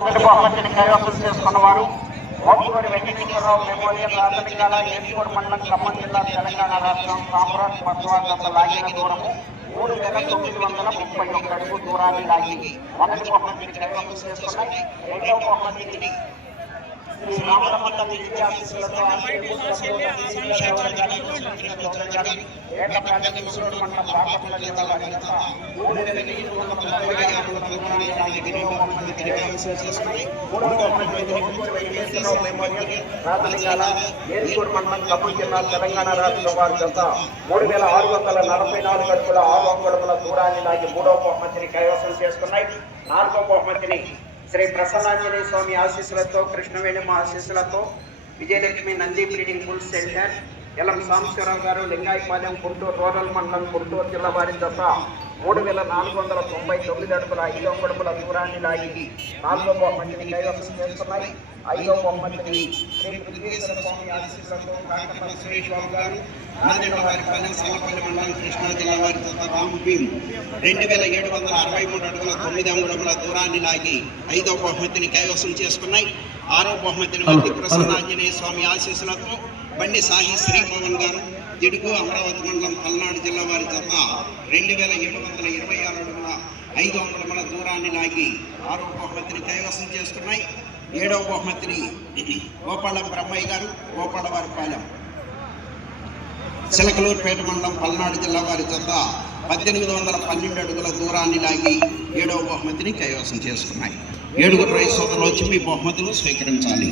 మొదటి బహుమతిని కైవసం చేసుకున్న వారు వెంకటేశ్వరరావు మెమోరియల్ మండలం ఖమ్మం జిల్లా తెలంగాణ రాష్ట్రం సామ్రాట్ మధ్వాసంత లాగిన దూరము మూడు వేల తొమ్మిది వందల ముప్పై ఒక్క అడుగు దూరాన్ని లాగి మొదటి బహుమతిని కైవసం చేసుకున్నాయి రెండవ బహుమతిని జిల్లా వారి జత మండలం ఖమ్మం జిల్లా తెలంగాణ రాష్ట్రం వారి జత మూడు వేల ఆరు వందల నలభై నాలుగు అడుగుల ఆరు అంగుళముల దూరాన్ని లాగి మూడవ బహుమతిని కైవసం చేసుకున్నాయి. నాలుగవ బహుమతిని శ్రీ ప్రసన్నాంజనేయ స్వామి ఆశీస్సులతో కృష్ణవేణుమ ఆశీస్సులతో Vijayalakshmi Nandi breeding bull centre Elam Sambasivarao గారు లింగాయపాలెం గుంటూరు రూరల్ మండలం గుంటూరు జిల్లా వారి దశ మూడు వేల నాలుగు వందల తొంభై తొమ్మిది అడుగుల ఐదు అడుగుల దూరాన్ని లాగి నాలుగో బహుమతిని కైవసం చేస్తున్నాయి ఐదో బహుమతిని శ్రీ పృథ్వీశ్వర స్వామి ఆశీస్సులతో కాకపల్లి సురేష్ బాబు గారు నారాయణవారిపల్లి సల్లపల్లి మండలం కృష్ణా జిల్లా వారి రామ్ భీమ్. రెండు వేల ఏడు వందల అరవై మూడు అడుగుల తొమ్మిది అంగుళముల దూరాన్ని లాగి ఐదో బహుమతిని కైవసం చేసుకున్నాయి ఆరో బహుమతిని మధ్య ప్రసన్న ఆంజనేయ స్వామి ఆశీస్సులతో బండి సాహి శ్రీభవన్ గారు జిడుగు అమరావతి మండలం పల్నాడు జిల్లా వారి జత రెండు వేల ఏడు వందల ఇరవై ఆరు అడుగుల ఐదు అంగుళముల దూరాన్ని లాగి ఆరో బహుమతిని కైవసం చేసుకున్నాయి. ఏడవ బహుమతిని గోపాలం బ్రహ్మయ్య గారు గోపాలవారిపాలెం. చిలకలూరుపేట మండలం పల్నాడు జిల్లా వారి జత పద్దెనిమిది వందల పన్నెండు అడుగుల దూరాన్ని లాగి ఏడవ బహుమతిని కైవసం చేసుకున్నాయి. ఏడుగురు రైతు వచ్చి మీ బహుమతులు స్వీకరించాలి.